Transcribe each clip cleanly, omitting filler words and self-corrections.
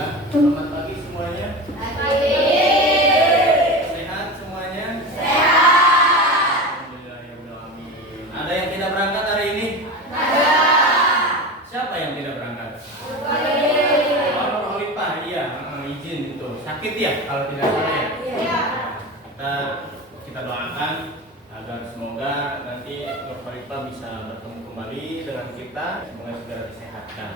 Alhamdulillah. Selamat pagi semuanya. Sehat semuanya? Alhamdulillah ya Amin. Ada yang tidak berangkat hari ini? Siapa yang tidak berangkat? Khalifah, iya, izin itu. Sakit ya kalau tidak salah ya? Kita doakan agar semoga nanti Nur Khalifah bisa bertemu kembali dengan kita, semoga segera disehatkan.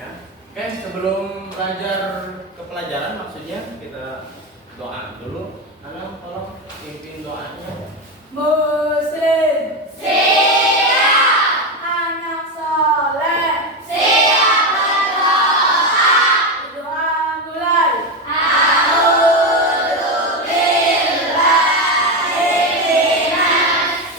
Ya. Oke, sebelum belajar ke pelajaran maksudnya kita doa dulu. Anak tolong pimpin doanya. Muslim siap, anak soleh siap berdoa. Doa mulai. A'udzu billahi minas syaitonir rajim.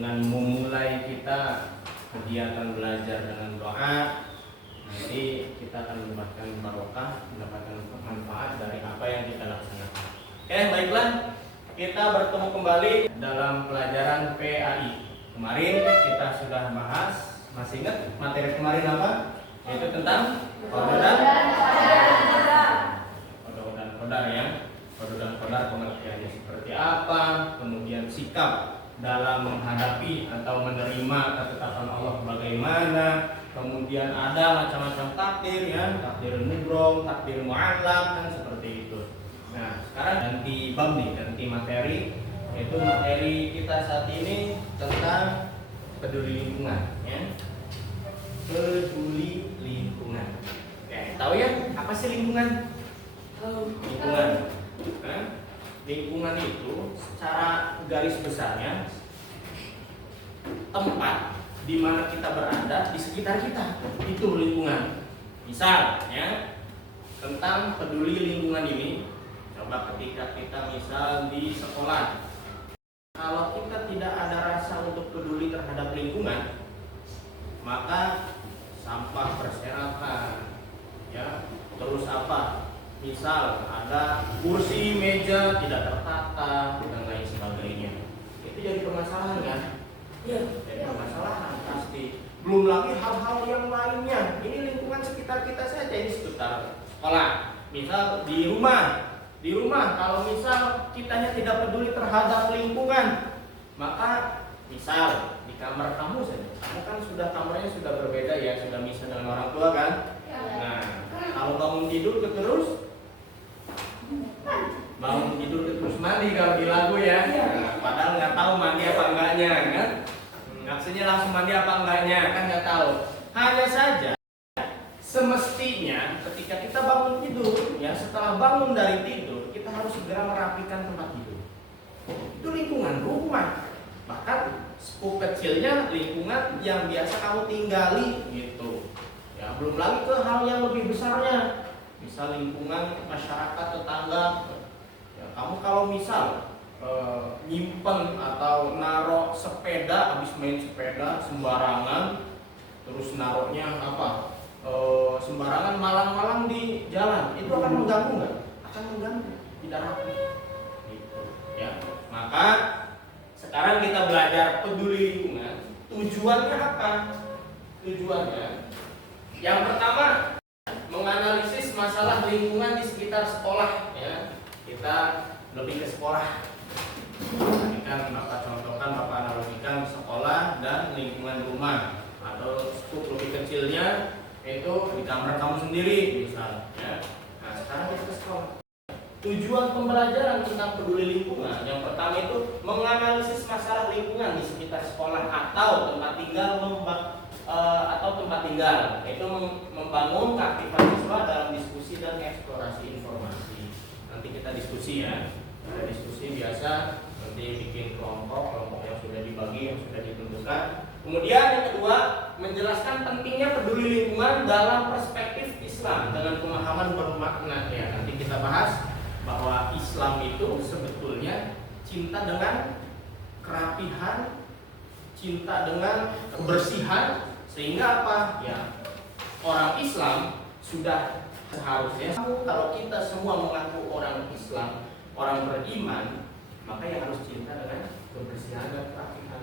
Dengan memulai kita kegiatan belajar dengan doa, nanti kita akan mendapatkan barokah, mendapatkan manfaat dari apa yang kita laksanakan. Oke, baiklah, kita bertemu kembali dalam pelajaran PAI. Kemarin kita sudah bahas, masih ingat materi kemarin apa? Yaitu tentang kode dan kodar ya. Kode dan kodar pengertiannya seperti apa, kemudian sikap dalam menghadapi atau menerima ketetapan Allah bagaimana, kemudian ada macam-macam takdir ya, takdir mubrom, takdir mu'allaq, kan seperti itu. Nah, sekarang ganti bab nih, ganti materi, yaitu materi kita saat ini tentang peduli lingkungan ya. Peduli lingkungan. Oke, tahu ya apa sih lingkungan? Lingkungan. Nah, lingkungan itu secara garis besarnya tempat di mana kita berada di sekitar kita, itu lingkungan. Misal ya, tentang peduli lingkungan ini, coba ketika kita misal di sekolah, kalau kita tidak ada rasa untuk peduli terhadap lingkungan, maka sampah berserakan ya, terus apa, misal ada kursi meja tidak tertata dan lain sebagainya, itu jadi permasalahan kan? Iya, jadi permasalahan pasti. Belum lagi hal-hal yang lainnya. Ini lingkungan sekitar kita saja, ini sekitar sekolah. Misal di rumah kalau misal kitanya tidak peduli terhadap lingkungan, maka misal di kamar kamu saja, kamu kan sudah kamarnya sudah berbeda ya, sudah misal dengan orang tua kan? Nah, kalau bangun tidur terus mandi kalau di lagu ya. Nah, padahal nggak tahu mandi apa enggaknya kan? Maksudnya langsung mandi apa enggaknya kan nggak tahu. Hanya saja semestinya ketika kita bangun tidur ya, setelah bangun dari tidur kita harus segera merapikan tempat tidur. Itu kecilnya lingkungan yang biasa kamu tinggali gitu. Ya, belum lagi ke hal yang lebih besarnya. Misal lingkungan masyarakat tetangga. Ya, kamu kalau misal nyimpen atau narok sepeda, habis main sepeda sembarangan, terus naroknya apa? Sembarangan malang-malang di jalan, itu akan mengganggu nggak? Akan mengganggu, tidak rapi. Gitu, ya. Maka sekarang kita belajar peduli lingkungan. Tujuannya apa? Tujuannya yang pertama menganalisis masalah lingkungan di sekitar sekolah. Ya, kita lebih ke sekolah. Tadi kan Bapak contohkan, Bapak analogikan sekolah dan lingkungan rumah, atau skup lebih kecilnya itu di kamar kamu sendiri misal. Ya. Nah sekarang kita ke sekolah. Tujuan pembelajaran tentang peduli lingkungan yang pertama itu menganalisis masalah lingkungan di sekitar sekolah atau tempat tinggal itu membangun keaktifan siswa dalam diskusi dan eksplorasi informasi. Nanti kita diskusi ya. Kita diskusi biasa, nanti bikin kelompok yang sudah dibagi, yang sudah ditentukan. Kemudian yang kedua, menjelaskan pentingnya peduli lingkungan dalam perspektif Islam dengan pemahaman bermakna. Ya, nanti kita bahas bahwa Islam itu sebetulnya cinta dengan kerapihan, cinta dengan kebersihan, sehingga apa? Ya, orang Islam sudah seharusnya, kalau kita semua mengaku orang Islam, orang beriman, maka yang harus cinta dengan kebersihan dan kerapihan.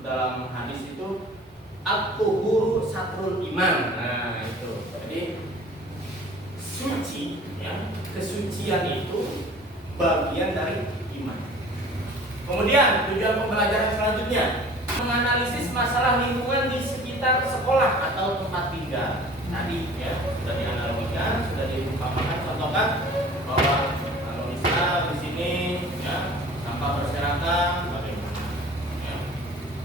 Dalam hadis itu at-tuhuru satrul iman. Nah, itu. Jadi suci, ya, kesucian itu bagian dari iman. Kemudian tujuan pembelajaran selanjutnya menganalisis masalah lingkungan di sekitar sekolah atau tempat tinggal. Tadi ya sudah dianalogikan, sudah diumpamakan, contohkan bahwa kalau misal di sini ya sampah berserakan bagaimana? Ya.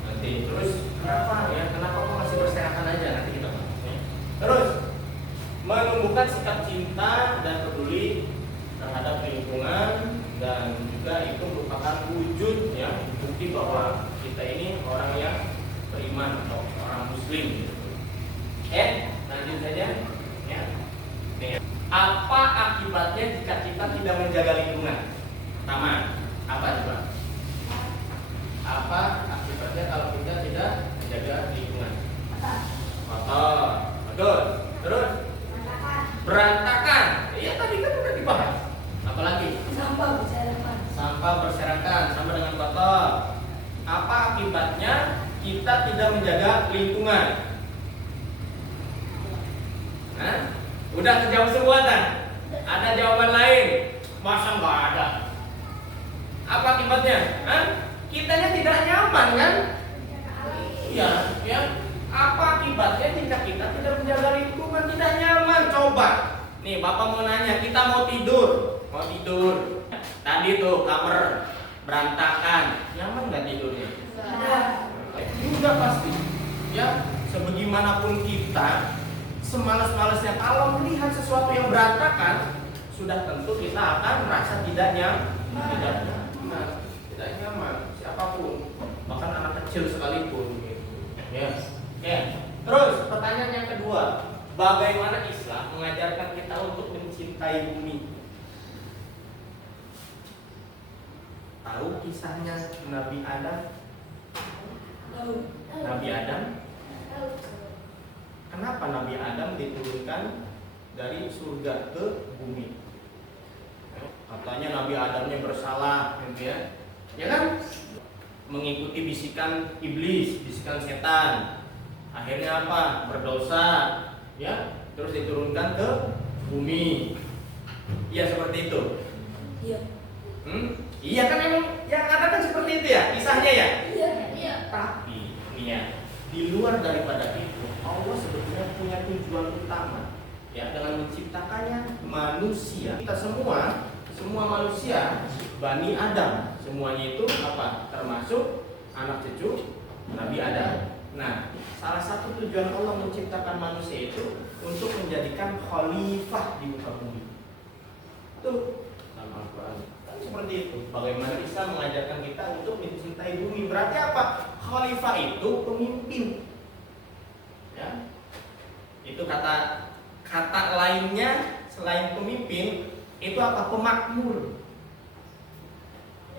Nanti terus kenapa kok masih berserakan aja, nanti kita bahas. Ya. Terus menumbuhkan sikap cinta dan peduli terhadap lingkungan, dan juga itu merupakan wujud ya bukti bahwa kita ini orang yang beriman atau orang muslim gitu. Lanjut saja ya. Apa akibatnya jika kita tidak menjaga lingkungan? Pertama, apa coba? Apa akibatnya kalau kita tidak menjaga lingkungan? Kotor. Betul. Terus berantakan. Iya tadi kan udah dibahas. Apalagi? Sampah berserakan. Sampah berserakan sama dengan kotor. Apa akibatnya kita tidak menjaga lingkungan? Hah? Udah kejawab semua kan? Ada jawaban lain? Masa nggak ada? Apa akibatnya? Hah? Kitanya tidak nyaman kan? Iya, ya. Apa akibatnya jika kita tidak menjaga lingkungan? Tidak nyaman. Coba. Nih, Bapak mau nanya, kita mau tidur. Tadi tuh kamar berantakan. Nyaman nggak tidurnya? Juga pasti. Ya, sebagaimanapun kita, semalas-malasnya kalau melihat sesuatu yang berantakan, sudah tentu kita akan merasa tidak nyaman. Siapapun, bahkan anak kecil sekalipun. Gitu. Ya. Oke. Terus pertanyaan yang kedua, bagaimana Islam mengajarkan kita untuk mencintai bumi? Tahu kisahnya Nabi Adam? Nabi Adam? Kenapa Nabi Adam diturunkan dari surga ke bumi? Katanya Nabi Adamnya bersalah, gitu ya. Ya kan? Mengikuti bisikan iblis, bisikan setan. Akhirnya apa? Berdosa, ya. Terus diturunkan ke bumi. Iya seperti itu. Iya. Iya kan emang yang ada kan seperti itu ya kisahnya ya. Iya. Tapi nih ya, di luar daripada itu, Allah sebetulnya punya tujuan utama ya dengan menciptakannya manusia. Kita semua manusia Bani Adam, semuanya itu apa? Termasuk anak cucu Nabi Adam. Nah, salah satu tujuan Allah menciptakan manusia itu untuk menjadikan khalifah di muka bumi. Tuh dalam Al-Quran kan seperti itu. Bagaimana Islam mengajarkan kita untuk mencintai bumi? Berarti apa? Khalifah itu pemimpin. Ya. Itu kata lainnya selain pemimpin itu apa? Pemakmur.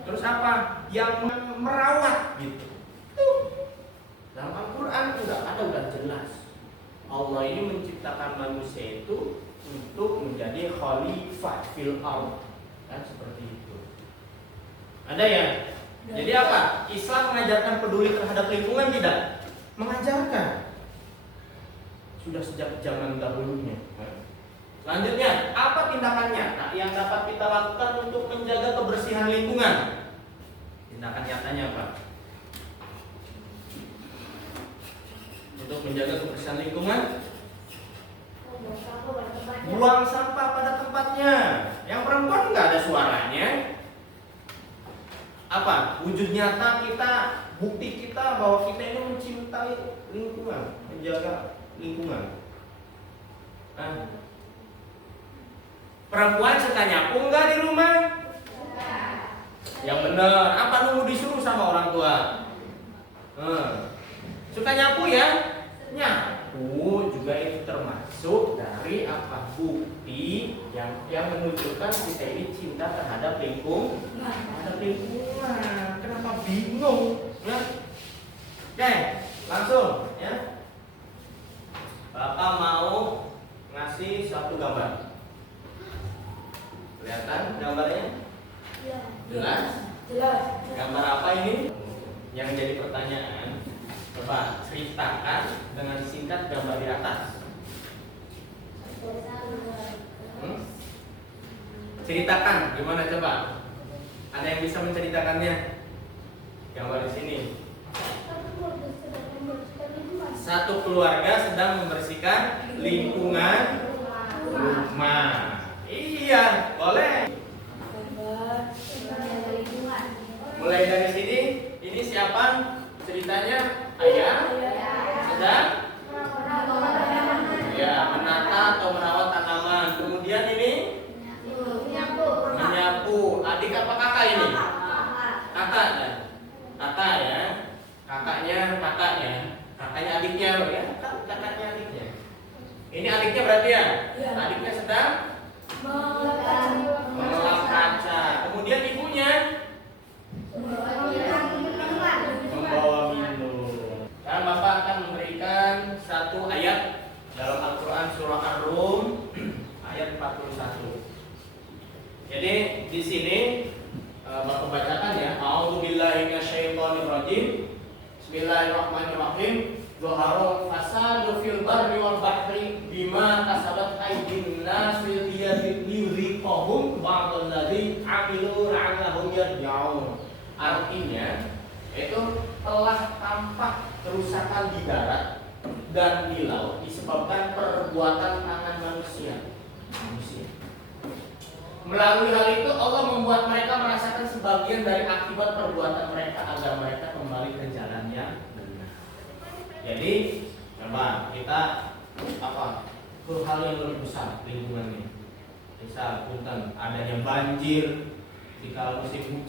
Terus apa? Yang merawat gitu. Dalam Al-Quran udah jelas. Allah ini menciptakan manusia itu untuk menjadi khalifah fil ardh. Kan seperti itu. Ada ya? Jadi apa? Islam mengajarkan peduli terhadap lingkungan tidak? Mengajarkan. Sudah sejak zaman dahulunya. Selanjutnya, apa tindakan nyata yang dapat kita lakukan untuk menjaga kebersihan lingkungan? Tindakan nyatanya apa? Untuk menjaga kebersihan lingkungan, buang sampah pada tempatnya. Yang perempuan nggak ada suaranya. Apa? Wujud nyata kita, bukti kita bahwa kita ini mencintai lingkungan, menjaga lingkungan. Nah, perempuan suka nyapu nggak di rumah? Yang benar. Apa nunggu disuruh sama orang tua? Suka nyapu ya? Nyapu juga itu termasuk dari apa? Bukti yang menunjukkan kita ini cinta terhadap lingkungan. Kenapa bingung? Ya? Oke, langsung ya. Bapak mau ngasih satu gambar. Kelihatan gambarnya? Jelas? Jelas. Gambar apa ini? Yang jadi pertanyaan. Coba ceritakan dengan singkat gambar di atas. Ceritakan gimana coba? Ada yang bisa menceritakannya? Gambar di sini. Satu keluarga sedang membersihkan lingkungan rumah. Iya, boleh. Mulai dari sini, ini siapa ceritanya? Ayah sedang ya menata atau merawat tanaman. Kemudian ini menyapu. Adik apa kakak ini? Kakak ya. Kakak ya. Kakaknya adiknya loh ya. Kakaknya adiknya. Ini adiknya berarti ya? Adiknya sedang mengelap kaca. Kemudian ibunya membawa minum. Dan Bapak akan memberikan satu ayat dalam Al-Quran surah Ar-Rum ayat 41. Jadi di sini Bapak bacakan ya. A'udzubillahi minasyaitonirrajim. Bismillahirrahmanirrahim. Zuharul fasadu fil barri wal bahri bima kasabat aydin nas liyudhiqahum ba'dal ladzi 'amilu la'allahum yarji'un. Artinya itu telah tampak kerusakan di darat dan di laut disebabkan perbuatan tangan manusia. Melalui hal itu Allah membuat mereka merasakan sebagian dari akibat perbuatan mereka agar mereka kembali ke jalan yang benar. Jadi, coba kita hal yang lebih besar lingkungan ini. Misal punten adanya banjir di kala musim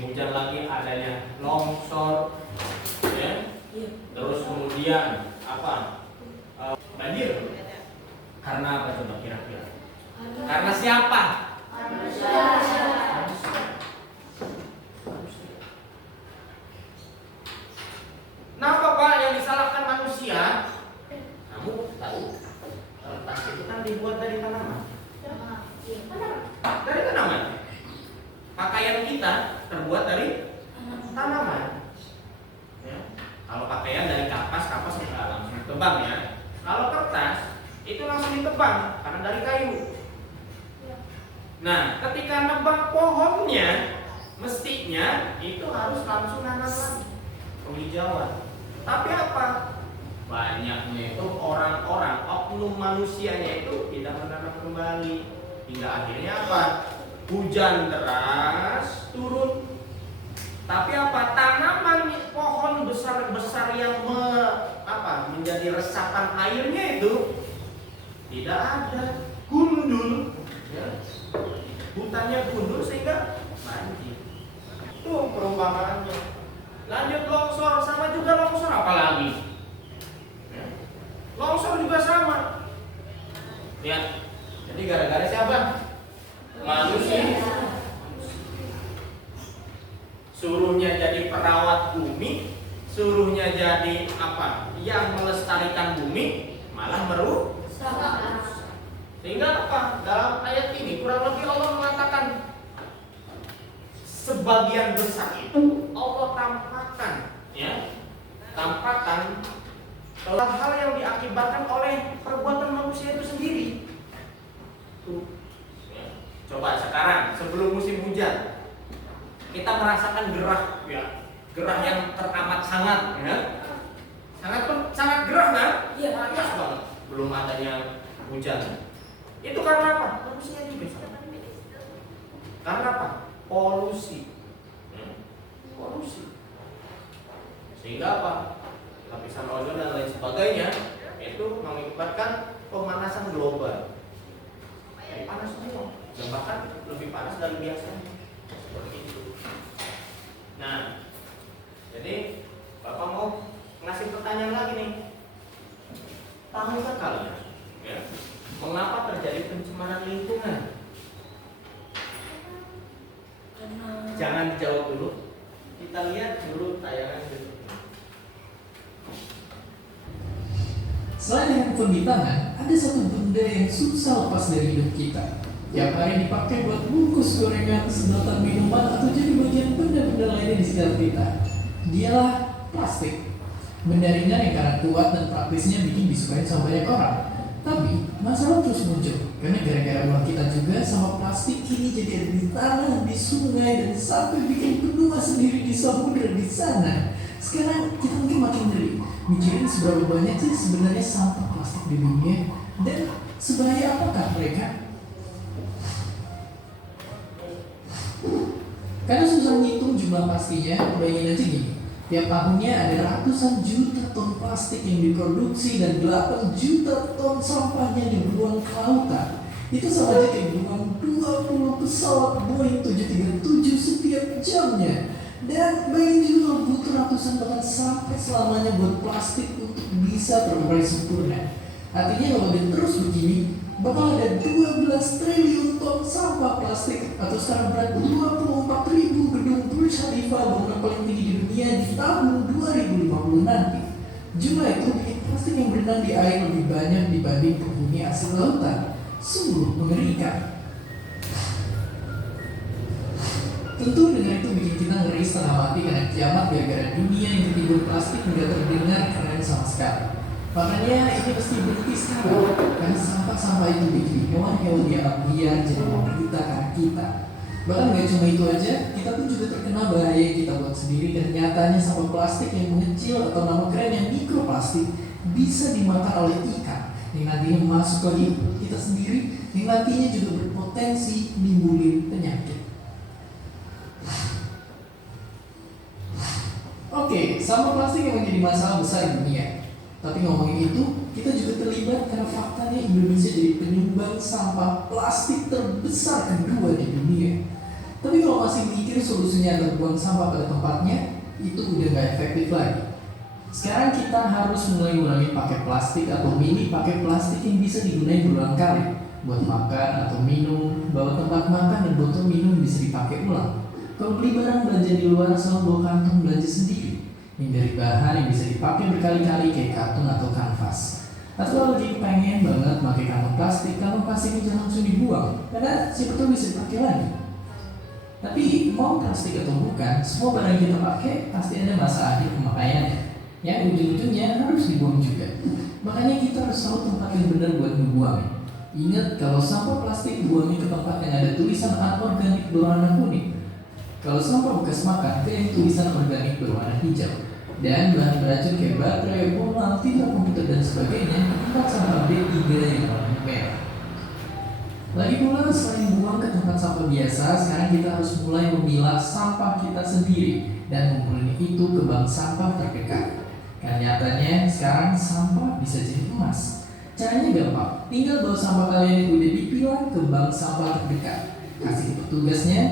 hujan lagi adanya longsor, ya. Terus kemudian banjir. Karena apa coba kira-kira? Karena siapa? Manusia. Nah, Pak, yang disalahkan manusia? Kamu tahu? Tas itu kan dibuat dari tanaman. Dari tanaman. Pakaian kita terbuat dari tanaman. Ya. Kalau pakaian dari kapas langsung ditebang ya. Kalau kertas itu langsung ditebang karena dari kayu. Nah, ketika nebang pohonnya, mestinya itu harus langsung nanam lagi, penghijauan. Tapi apa? Banyaknya itu orang-orang, oknum manusianya itu tidak menanam kembali. Hingga akhirnya apa? Hujan deras turun. Tapi apa? Tanaman pohon besar-besar yang menjadi resapan airnya itu tidak ada, gundul. Ya. Hutannya gundul sehingga banjir. Itu perumpamaannya. Lanjut longsor, sama juga longsor apalagi? Ya. Longsor juga sama. Ya. Jadi gara-gara siapa? Manusia. Suruhnya jadi perawat bumi, suruhnya jadi apa? Yang melestarikan bumi, malah merusak. Sehingga apa? Dalam ayat ini kurang lebih Allah mengatakan sebagian besar itu Allah tampakkan, ya, tampakkan hal yang diakibatkan oleh perbuatan manusia itu sendiri. Tuh, ya. Coba sekarang sebelum musim hujan kita merasakan gerah, ya, gerah yang teramat sangat, ya, sangat gerah kan? Iya. Panas banget. Belum adanya hujan. Itu karena apa? Manusia juga. Karena apa? Polusi. Polusi. Sehingga apa? Lapisan ozon dan lain sebagainya itu mengakibatkan pemanasan global. Panas semua. Dan bahkan lebih panas dari biasanya. Seperti itu. Nah, jadi Bapak mau ngasih pertanyaan lagi nih. Tahukah kalian, ya, mengapa terjadi pencemaran lingkungan? Jangan dijawab dulu. Kita lihat dulu tayangan berikut ini. Selain handphone di tangan, ada satu benda yang susah lepas dari hidup kita. Tiap hari dipakai buat bungkus gorengan, sedotan minuman, atau jadi bagian benda-benda lainnya di sekitar kita. Dialah plastik. Benda ringan yang karena kuat dan praktisnya bikin disukai sama banyak orang. Tapi masalah terus muncul karena gara-gara ulah kita juga sama plastik kini jadi ada di tanah, di sungai, dan sampai bikin benua sendiri di samudera di sana. Sekarang kita mungkin makin ngeri mikirin seberapa banyak sih sebenarnya sampah plastik di dunia dan sebahaya apakah mereka? Karena susah ngitung jumlah pastinya, bayangin aja gini. Tiap tahunnya ada ratusan juta ton plastik yang diproduksi dan 8 juta ton sampahnya dibuang ke lautan. Itu sama aja kayak buang 20 pesawat Boeing 737 setiap jamnya. Dan bayangin juga kalau butuh ratusan bahkan sampai selamanya buat plastik untuk bisa terurai sempurna. Artinya kalau dia terus begini, bakal ada 12 triliun ton sampah plastik atau sekarang berat 24.000 gedung Burj Khalifa, bangunan paling tinggi di dunia di tahun 2050 nanti. Jumlah itu bikin plastik yang berenang di air lebih banyak dibanding penghuni asli lautan. Sungguh mengerikan. Tentu dengan itu bikin kita ngeri setengah mati karena kiamat gara-gara dunia yang ketimbun plastik nggak terdengar keren sama sekali. Makanya ini mesti berhenti sekarang karena sampah-sampah itu bikin hewan-hewan di alam liar jadi menderita karena kita. Bahkan gak cuma itu aja, kita pun juga terkena bahaya yang kita buat sendiri dan nyatanya sampah plastik yang mengecil atau nama keren yang mikroplastik bisa dimakan oleh ikan yang nantinya masuk ke hidup kita sendiri yang nantinya juga berpotensi nimbulin penyakit. Oke, sampah plastik yang menjadi masalah besar di dunia. Tapi ngomongin itu, kita juga terlibat karena faktanya Indonesia jadi penyumbang sampah plastik terbesar kedua di dunia. Tapi kalau masih mikir solusinya adalah buang sampah pada tempatnya, itu udah gak efektif lagi. Sekarang kita harus mulai ngurangi pakai plastik atau mini pakai plastik yang bisa digunakan berulang kali buat makan atau minum, bawa tempat makan dan botol minum bisa dipakai ulang. Kalau beli barang belanja di luar, selalu bawa kantong belanja sendiri yang dari bahan yang bisa dipakai berkali-kali kayak karton atau kanvas. Atau kalau lagi pengen banget pakai kantong plastiknya jangan langsung dibuang karena siapa tahu bisa dipakai lagi. Tapi mau plastik atau bukan, semua barang yang kita pakai pasti ada masa akhir pemakaiannya yang ujung-ujungnya harus dibuang juga. Makanya kita harus tahu tempat yang benar buat membuangnya. Ingat kalau sampah plastik buangnya ke tempat yang ada tulisan anorganik berwarna kuning. Kalau sampah bekas makan, pilih tulisan organik berwarna hijau. Dan bahan beracun kayak baterai, bola, tinta komputer dan sebagainya tempat sampah B3 yang warna merah. Lagi pula selain buang ke tempat sampah biasa, sekarang kita harus mulai memilah sampah kita sendiri dan mengumpulkan itu ke bank sampah terdekat. Karena nyatanya sekarang sampah bisa jadi emas. Caranya gampang, tinggal bawa sampah kalian yang udah dipilah ke bank sampah terdekat. Kasih ke petugasnya,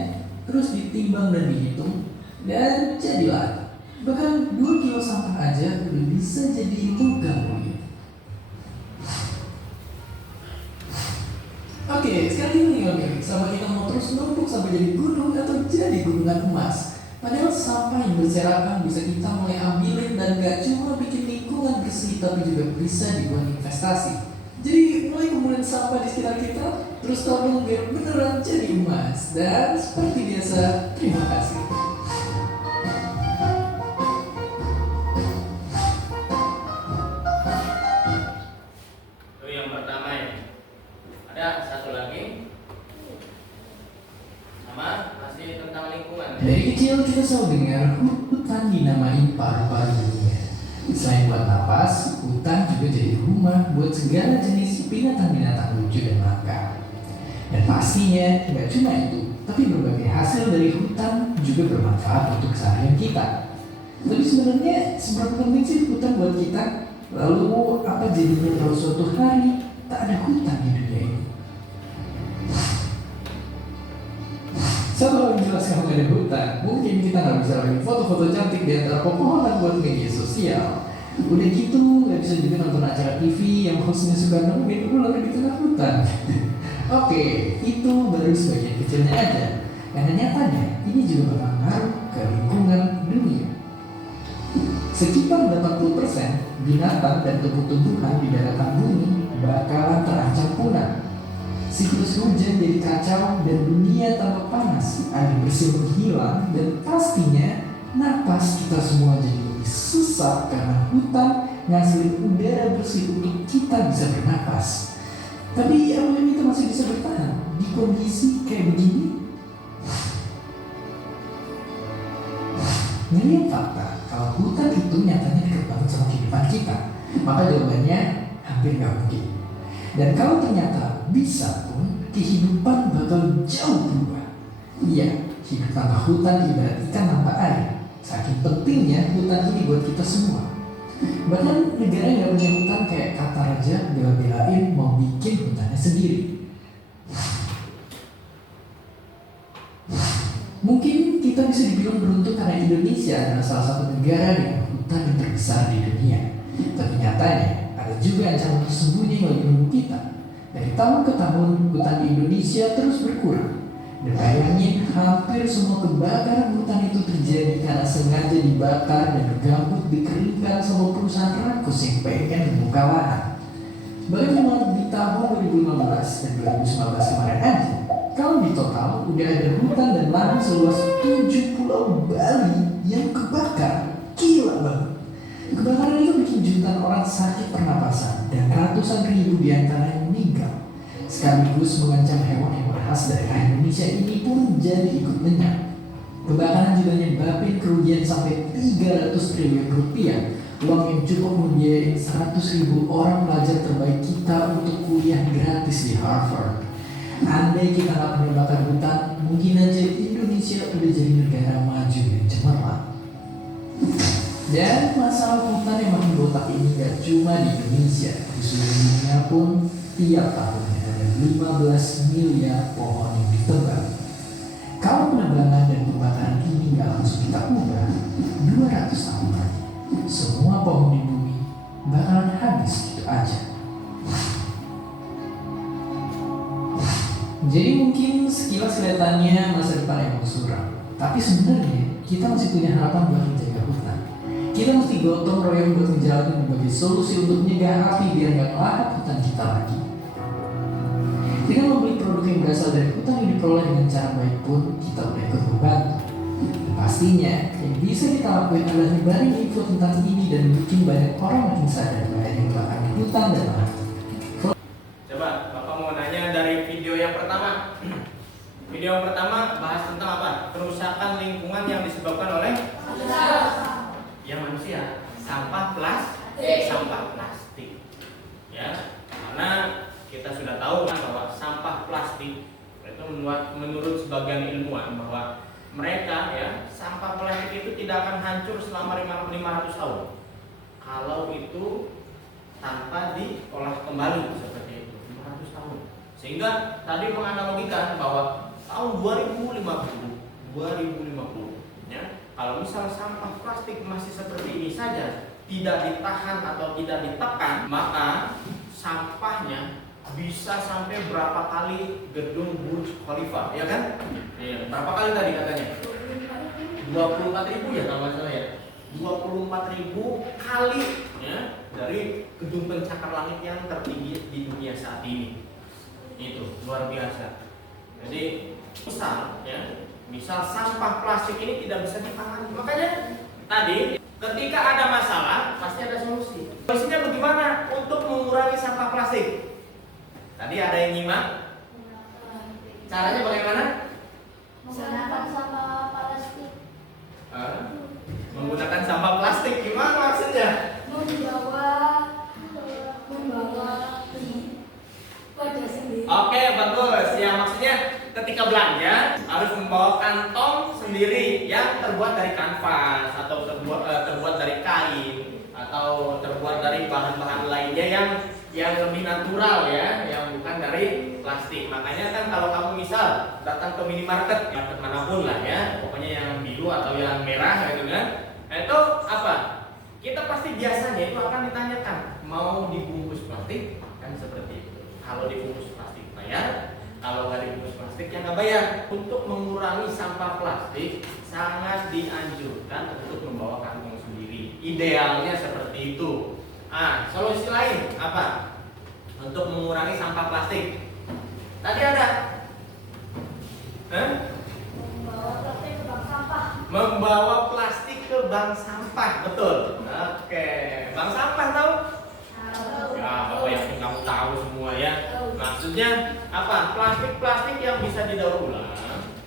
terus ditimbang dan dihitung, dan jadilah Bahkan 2 kilo sampah aja udah bisa jadi logam mulia. Oke, sekarang ini nih, sama kita mau terus numpuk sampai jadi gunung atau jadi gunungan emas. Padahal sampah yang berserakan bisa kita mulai ambilin dan gak cuma bikin lingkungan bersih tapi juga bisa dibuat investasi. Jadi mulai kumpulin sampah di sekitar kita, terus tabung biar beneran jadi emas. Dan seperti biasa, terima kasih. Itu yang pertama ya. Ada satu lagi. Sama masih tentang lingkungan. Dari kecil kita selalu dengar hutan dinamain paru-paru dunia. Selain buat napas, hutan juga jadi rumah buat segala jenis binatang-binatang lucu dan langka. Dan pastinya nggak cuma itu, tapi berbagai hasil dari hutan juga bermanfaat untuk keseharian kita. Tapi sebenarnya seberapa penting sih hutan buat kita? Lalu apa jadinya kalau suatu hari tak ada hutan di dunia ini? Setelah menjelaskan mengenai hutan, mungkin kita nggak bisa lagi foto-foto cantik di antara pepohonan buat media sosial. Udah gitu, nggak bisa juga nonton acara TV yang hostnya suka nemuin ular di tengah hutan. Oke, itu baru sebagian kecilnya aja. Karena nyatanya, ini juga berpengaruh ke lingkungan dunia. Sekitar 80% binatang dan tumbuh-tumbuhan di daratan bumi bakalan terancam punah. Siklus hujan jadi kacau dan dunia tambah panas, air bersih menghilang, dan pastinya napas kita semua jadi lebih susah karena hutan ngasilin udara bersih untuk kita bisa bernapas. Tapi apakah kita masih bisa bertahan di kondisi kayak begini? Ngelihat fakta kalau hutan itu nyatanya dekat banget sama kehidupan kita, maka jawabannya hampir nggak mungkin. Dan kalau ternyata bisa pun, kehidupan bakal jauh berubah. Iya, hidup tanpa hutan ibarat ikan tanpa air. Saking pentingnya hutan ini buat kita semua. Bahkan negara yang punya hutan kayak Qatar aja bela-belain mau bikin hutannya sendiri. Mungkin kita bisa dibilang beruntung karena Indonesia adalah salah satu negara dengan hutan yang terbesar di dunia. Tapi nyatanya, ada juga ancaman tersembunyi yang lagi menunggu kita. Dari tahun ke tahun, hutan di Indonesia terus berkurang. Dan bayangin, hampir semua kebakaran hutan itu terjadi karena sengaja dibakar dan gambut dikeringkan sama perusahaan rakus yang pengen membuka lahan. Bahkan cuma di tahun 2015 dan 2019 kemarin aja, kalau di total udah ada hutan dan lahan seluas 7 pulau Bali yang kebakar. Gila banget. Kebakaran itu bikin jutaan orang sakit pernapasan dan ratusan ribu diantaranya meninggal. Sekaligus mengancam hewan-hewan khas daerah Indonesia ini pun jadi ikut lenyap. Kebakaran juga nyebabin kerugian sampai 300 triliun rupiah, uang yang cukup membiayai 100.000 orang pelajar terbaik kita untuk kuliah gratis di Harvard. Andai kita nggak pernah bakar hutan, mungkin aja Indonesia udah jadi negara maju yang cemerlang. Dan masalah hutan yang makin botak ini gak cuma di Indonesia, di seluruh dunia pun tiap tahunnya ada 15 miliar pohon yang ditebang. Kalau penebangan dan pembakaran ini gak langsung kita ubah, 200 tahun lagi, semua pohon di bumi bakalan habis gitu aja. Jadi mungkin sekilas kelihatannya masa depan emang suram, tapi sebenarnya kita masih punya harapan buat menjaga hutan. Kita mesti gotong royong buat menjalankan berbagai solusi untuk mencegah api biar nggak melahap hutan kita lagi. Dengan membeli produk yang berasal dari hutan yang diperoleh dengan cara baik pun, kita udah ikut membantu. Dan pastinya, yang bisa kita lakuin adalah nyebarin info tentang ini dan bikin banyak orang makin sadar bahaya kebakaran hutan dan lahan. Coba Bapak mau nanya dari video yang pertama. Video yang pertama bahas tentang apa? Kerusakan lingkungan yang disebabkan oleh yang manusia, sampah plastik, ya, karena kita sudah tahu kan bahwa sampah plastik itu menurut sebagian ilmuwan bahwa mereka ya sampah plastik itu tidak akan hancur selama 500 tahun kalau itu tanpa diolah kembali seperti itu 500 tahun. Sehingga tadi menganalogikan bahwa tahun 2050 ya kalau misal sampah plastik masih seperti ini saja, tidak ditahan atau tidak ditekan, maka sampahnya bisa sampai berapa kali gedung Burj Khalifa, ya kan? Iya, berapa kali tadi katanya? 24.000 ya kalau nggak salah ya. 24.000 kali ya dari gedung pencakar langit yang tertinggi di dunia saat ini. Itu luar biasa. Jadi misal sampah plastik ini tidak bisa ditangani. Makanya tadi ketika ada masalah pasti ada solusi. Solusinya bagaimana untuk mengurangi sampah plastik? Tadi ada yang nyimak? Caranya bagaimana? Menggunakan sampah plastik. Menggunakan sampah plastik gimana maksudnya? Membawa pada sendiri. Oke, bagus. Ya maksudnya ketika belanja harus membawa kantong sendiri yang terbuat dari kanvas atau terbuat dari kain atau terbuat dari bahan-bahan lainnya yang lebih natural ya, yang bukan dari plastik. Makanya kan kalau kamu misal datang ke minimarket, market manapun lah ya, pokoknya yang biru atau yang merah gitu kan, itu apa? Kita pasti biasanya itu akan ditanyakan mau dibungkus plastik kan seperti itu. Kalau dibungkus plastik bayar, kalau nggak dibungkus plastik ya nggak bayar. Untuk mengurangi sampah plastik sangat dianjurkan untuk membawa kantong sendiri. Idealnya seperti itu. Solusi lain apa? Untuk mengurangi sampah plastik. Tadi ada Membawa plastik ke bank sampah. membawa plastik ke bank sampah, betul. Oke, bank sampah tahu? Ya, Bapak yakin kamu tahu semua ya. Maksudnya apa? Plastik-plastik yang bisa didaur ulang,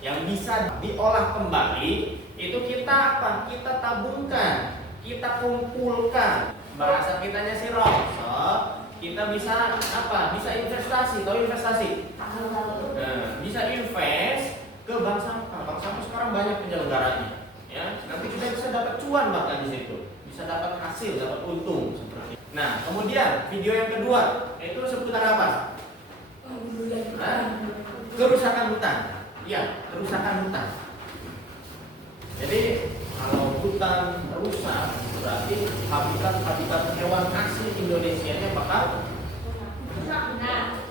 yang bisa diolah kembali, itu kita apa? Kita tabungkan, kita kumpulkan. Bahasa kitanya sih rongsok. Kita bisa apa? Bisa investasi, tahu investasi? Nah, bisa invest ke bank sampah. Bank sampah sekarang banyak penyelenggaranya. Ya, nanti kita bisa dapat cuan bahkan di situ. Bisa dapat hasil, dapat untung seperti itu. Nah, kemudian video yang kedua itu seputar apa? Kerusakan hutan. Ya, kerusakan hutan. Jadi kalau hutan rusak berarti habitat hewan asli Indonesianya bakal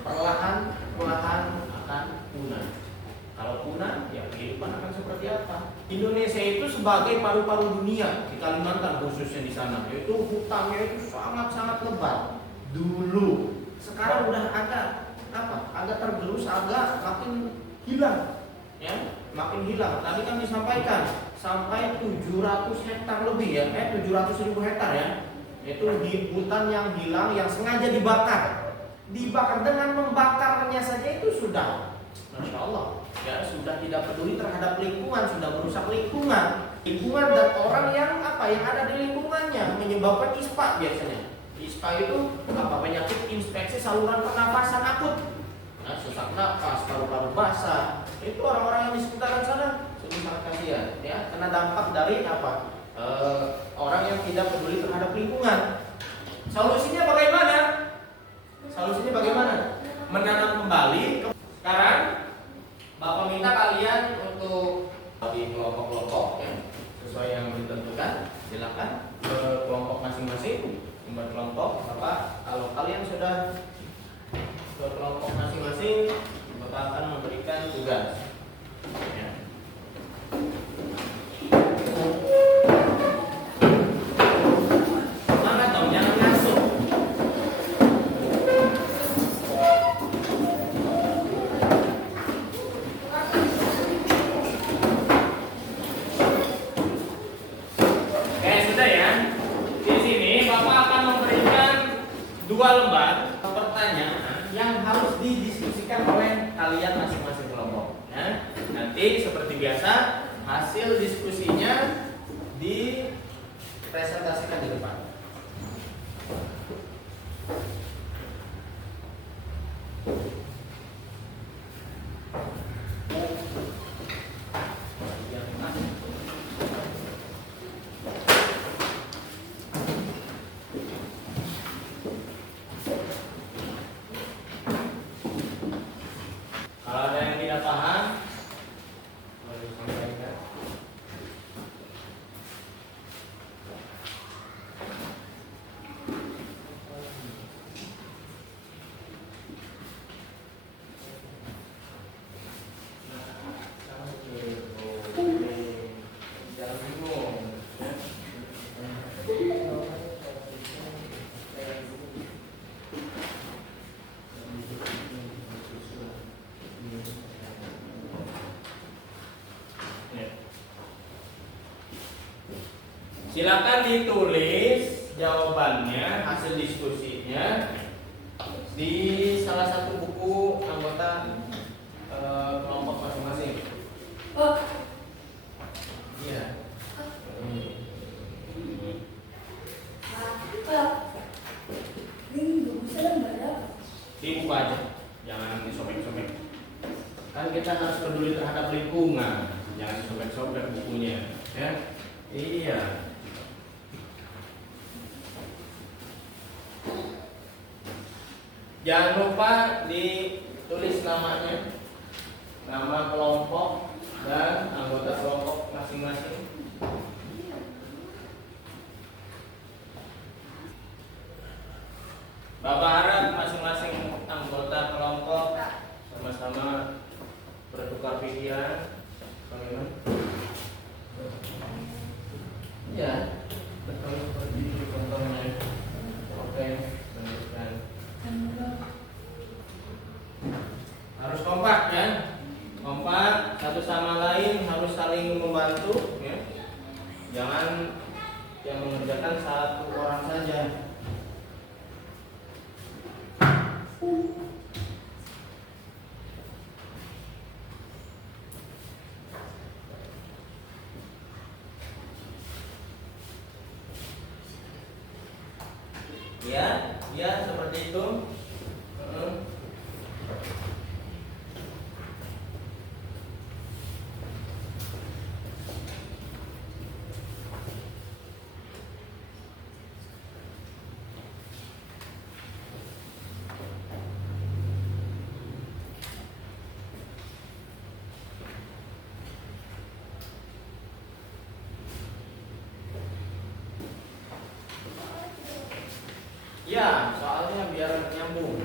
perlahan akan punah. Kalau punah, ya kehidupan akan seperti apa? Indonesia itu sebagai paru-paru dunia di Kalimantan khususnya di sana, yaitu hutannya itu sangat lebat dulu. Sekarang udah agak tergerus, agak makin hilang, ya, makin hilang. Tadi kan disampaikan sampai 700 hektar lebih ya, 700.000 hektar ya, itu di hutan yang hilang yang sengaja dibakar dengan membakarnya saja itu sudah, masya Allah, ya sudah tidak peduli terhadap lingkungan, sudah merusak lingkungan dan orang yang ada di lingkungannya, menyebabkan ISPA biasanya. ISPA itu penyakit infeksi saluran pernapasan akut, sesak napas, paru-paru basah. Itu orang-orang yang di sekitaran sana sangat kasihan, ya, karena dampak dari orang yang tidak peduli terhadap lingkungan. Solusinya bagaimana? Menanam kembali. Sekarang Bapak minta kalian untuk bagi kelompok-kelompok ya, sesuai yang ditentukan. Silakan ke kelompok masing-masing, membuat kelompok. Bapak, kalau kalian sudah ke kelompok masing-masing, Bapak akan memberikan tugas. Ya. Semangat dong, jangan ngasuh. Sudah ya. Di sini Bapak akan memberikan 2 lembar pertanyaan yang harus didiskusikan oleh kalian masing-masing kelompok. Ya. Nanti seperti biasa hasil diskusinya dipresentasikan di depan. Kalau ada yang tidak paham, boleh disampaikan. Silakan ditulis jawabannya, hasil diskusinya di salah satu buku anggota kelompok masing-masing. Iya. Dibuka aja, jangan disobek-sobek. Kan kita harus peduli terhadap lingkungan, jangan disobek-sobek bukunya, ya. Iya. Jangan lupa ditulis namanya, nama kelompok dan anggota kelompok masing-masing. Bapak harap masing-masing anggota kelompok sama-sama bertukar pikiran. Bagaimana? Ya, betul seperti itu contohnya. Oke, lanjutkan. Harus kompak ya, kompak satu sama lain, harus saling membantu ya. Jangan yang mengerjakan satu orang saja. Ya seperti itu. Ya, soalnya biar nyambung.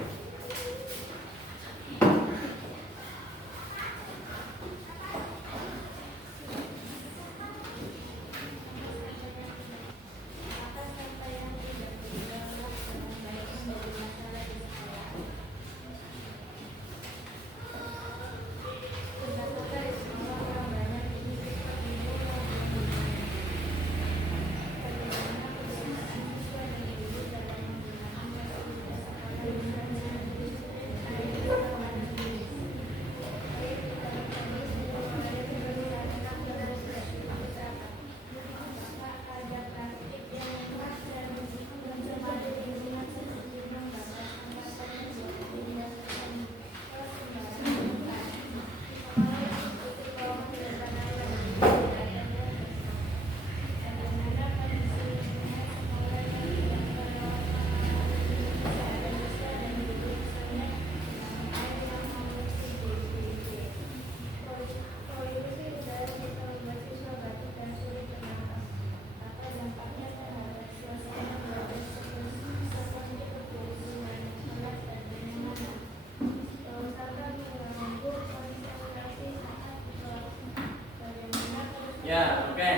Ya, oke.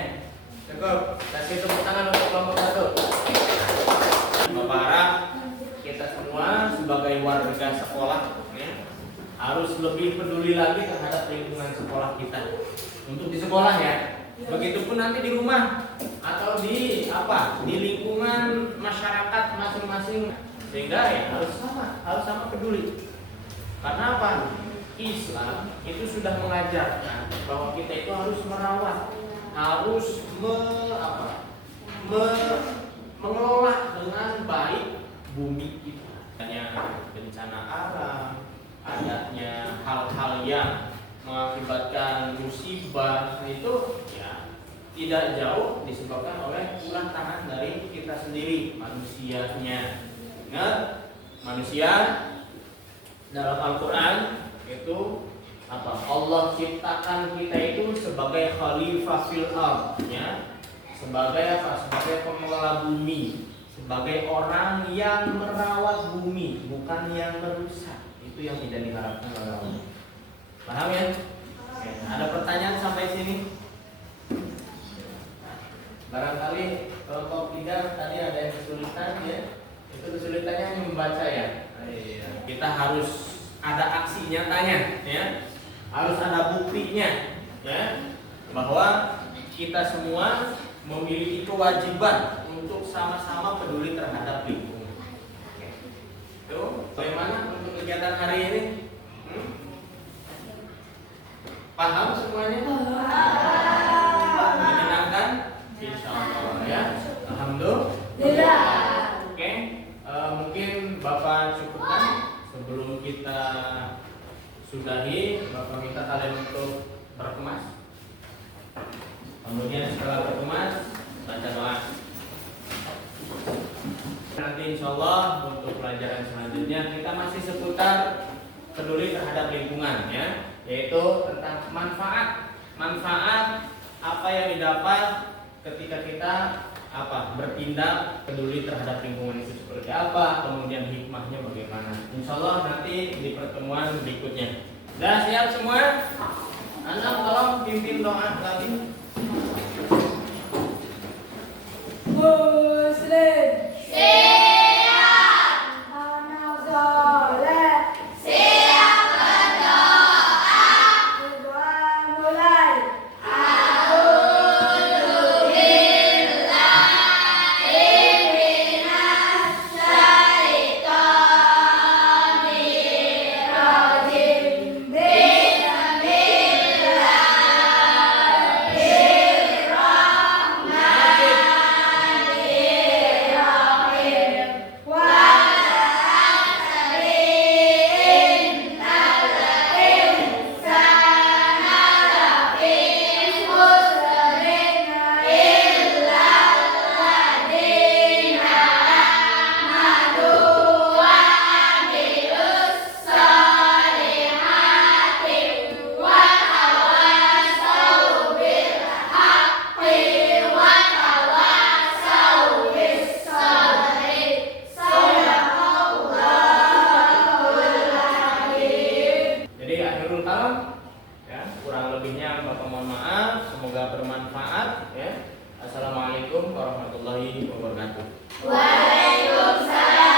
Cukup. Kasih tepuk tangan untuk kelompok satu. Bapak harap kita semua sebagai warga sekolah ya, harus lebih peduli lagi terhadap lingkungan sekolah kita. Untuk di sekolah ya. Begitupun nanti di rumah atau di apa? Di lingkungan masyarakat masing-masing. Sehingga ya harus sama peduli. Karena apa? Islam itu sudah mengajarkan bahwa kita itu harus merawat, harus mengelola dengan baik bumi kita. Adanya bencana alam, adanya hal-hal yang mengakibatkan musibah itu ya tidak jauh disebabkan oleh ulah tangan dari kita sendiri, manusianya. Ingat, manusia dalam Al-Quran itu apa? Allah ciptakan kita itu sebagai khalifah fil ardh ya. Sebagai apa? Sebagai pengelola bumi, sebagai orang yang merawat bumi, bukan yang merusak. Itu yang tidak diharapkan oleh Allah. Paham ya? Oke, ada pertanyaan sampai sini? Barangkali kelompok 3 tadi ada yang kesulitan ya. Itu kesulitannya membaca ya. Kita harus ada aksi nyatanya ya. Harus ada buktinya ya, bahwa kita semua memiliki kewajiban untuk sama-sama peduli terhadap lingkungan. Oke. Tuh, bagaimana untuk kegiatan hari ini? Paham semuanya? Menyenangkan? Insya Allah ya. Alhamdulillah. Oke, mungkin Bapak cukupkan sebelum kita sudahi. Bapak minta kalian untuk berkemas. Kemudian setelah berkemas, baca doa. Nanti insya Allah untuk pelajaran selanjutnya kita masih seputar peduli terhadap lingkungan ya, yaitu tentang manfaat apa yang didapat ketika kita bertindak peduli terhadap lingkungan itu seperti apa, kemudian hikmahnya bagaimana. Insya Allah nanti di pertemuan berikutnya. Sudah siap semua? Anak tolong pimpin doa lagi. Muslim anak soleh berdoa mulai. Jadi akhirul kalam ya, kurang lebihnya Bapak mohon maaf, semoga bermanfaat ya. Assalamualaikum warahmatullahi wabarakatuh. Waalaikumsalam.